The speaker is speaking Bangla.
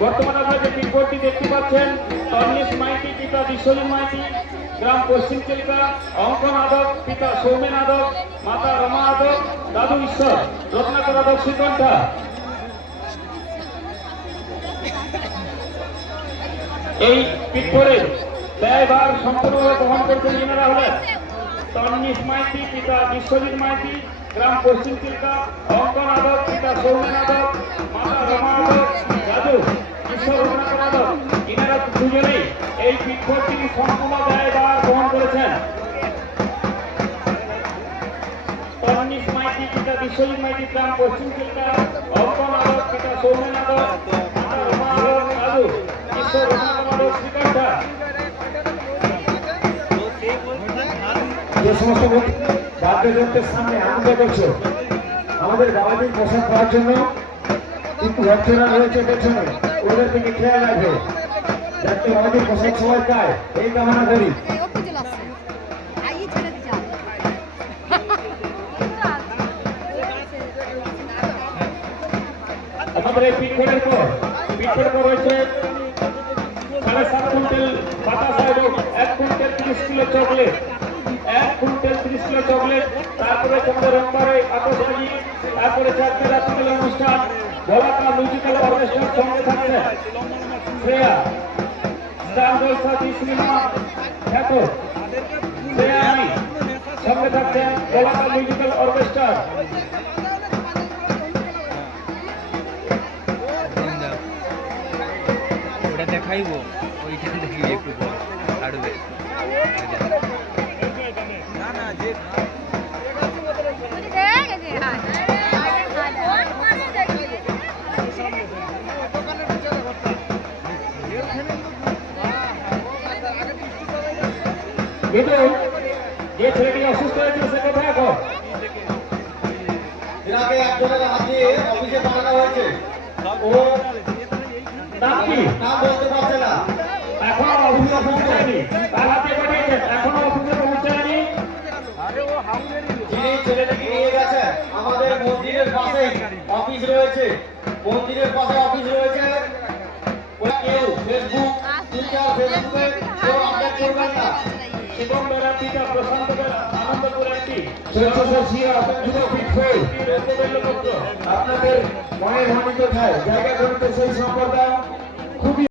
বর্তমানে আপনারা যে পিনকোডটি দেখতে পাচ্ছেন তন্নিশ মাইতি পিতা বিশ্বজিৎ মাইতি, গ্রাম পশ্চিম চিলিকা, অঙ্কন আদক পিতা সৌমেন আদক, মাতা রমা আদক, দাদু ঈশ্বর, রত্নাকর আদক শ্রীকণ্ঠা। এই পিনকোডের ব্যয়ভার সম্পূর্ণভাবে বহন করছেন যিনারা হলেন তন্নিশ মাইতি পিতা বিশ্বজিৎ মাইতি, গ্রাম পশ্চিম চিলিকা, অঙ্কন আদক পিতা সৌমেন আদক, মাতা রমা আদক, দাদু ঈশ্বর রত্নাকর আদক। ইনারা দুজনেই এই পিনকোডটি সম্পূর্ণ ব্যয়ভার বহন করেছেন। তন্নিশ মাইতি পিতা বিশ্বজিৎ মাইতি, গ্রাম পশ্চিম চিলিকা, অঙ্কন আদক পিতা সৌমেন আদক, মাতা রমা আদক, দাদু ঈশ্বর রত্নাকর আদক শ্রীকণ্ঠা। যে সমস্ত বাদ্যযন্ত্রের সামনে আনন্দ করছো, আমাদের বাবাজির পোশাক পাওয়ার জন্য কিন্তু ভক্তরা রয়েছে পেছনে, ওদের থেকে খেয়াল রাখবে যাতে বাবাজির পোশাক সবাই পায়, এই কামনা করি। আমাদের এই পিনকোডের পর রয়েছে 7.5 কুইন্টাল বাতাসা এবং 1 quintal 30 kilo chocolate, 1 quintal 30 kilo chocolate. তারপরে আমাদের রংবারে আতশবাজি, তারপরে চারটে রাত্রিকাল অনুষ্ঠান, বলাকা মিউজিক্যাল অর্কেস্ট্রার সঙ্গে থাকছে শ্রেয়া, স্টার জলসা জি সিনেমা খ্যাত শ্রেয়া আনি, সঙ্গে থাকছে বলাকা মিউজিক্যাল অর্কেস্ট্রা। দেখাইবো ওইখানে দেখি একটু পর ছাড়বে না না যে কিন্তু যে ছেলেটি অসুস্থ হয়েছিল সে কোথায় এখন? এনাকে একজনের হাত দিয়ে অফিসে পাঠানো হয়েছে, ও নাম কি? নাম বলতে পারছে না। এখনো অফিসে পৌঁছায়নি, তার হাতে পাঠিয়েছেন, এখনো অফিসে পৌঁছায়নি। যিনি ছেলেটাকে নিয়ে গেছেন, আমাদের মন্দিরের পাশে অফিস রয়েছে, মন্দিরের পাশে অফিস রয়েছে। ওই কেউ ফেসবুক, টুইটার, ফেসবুকে কেউ আপডেট করবেন না। শিবম বেলা পিতা প্রশান্ত বেলা আনন্দপুর একটি আপনাদের মনের ভানিত খায় জায়গা করতে সেই সম্প্রদায় খুবই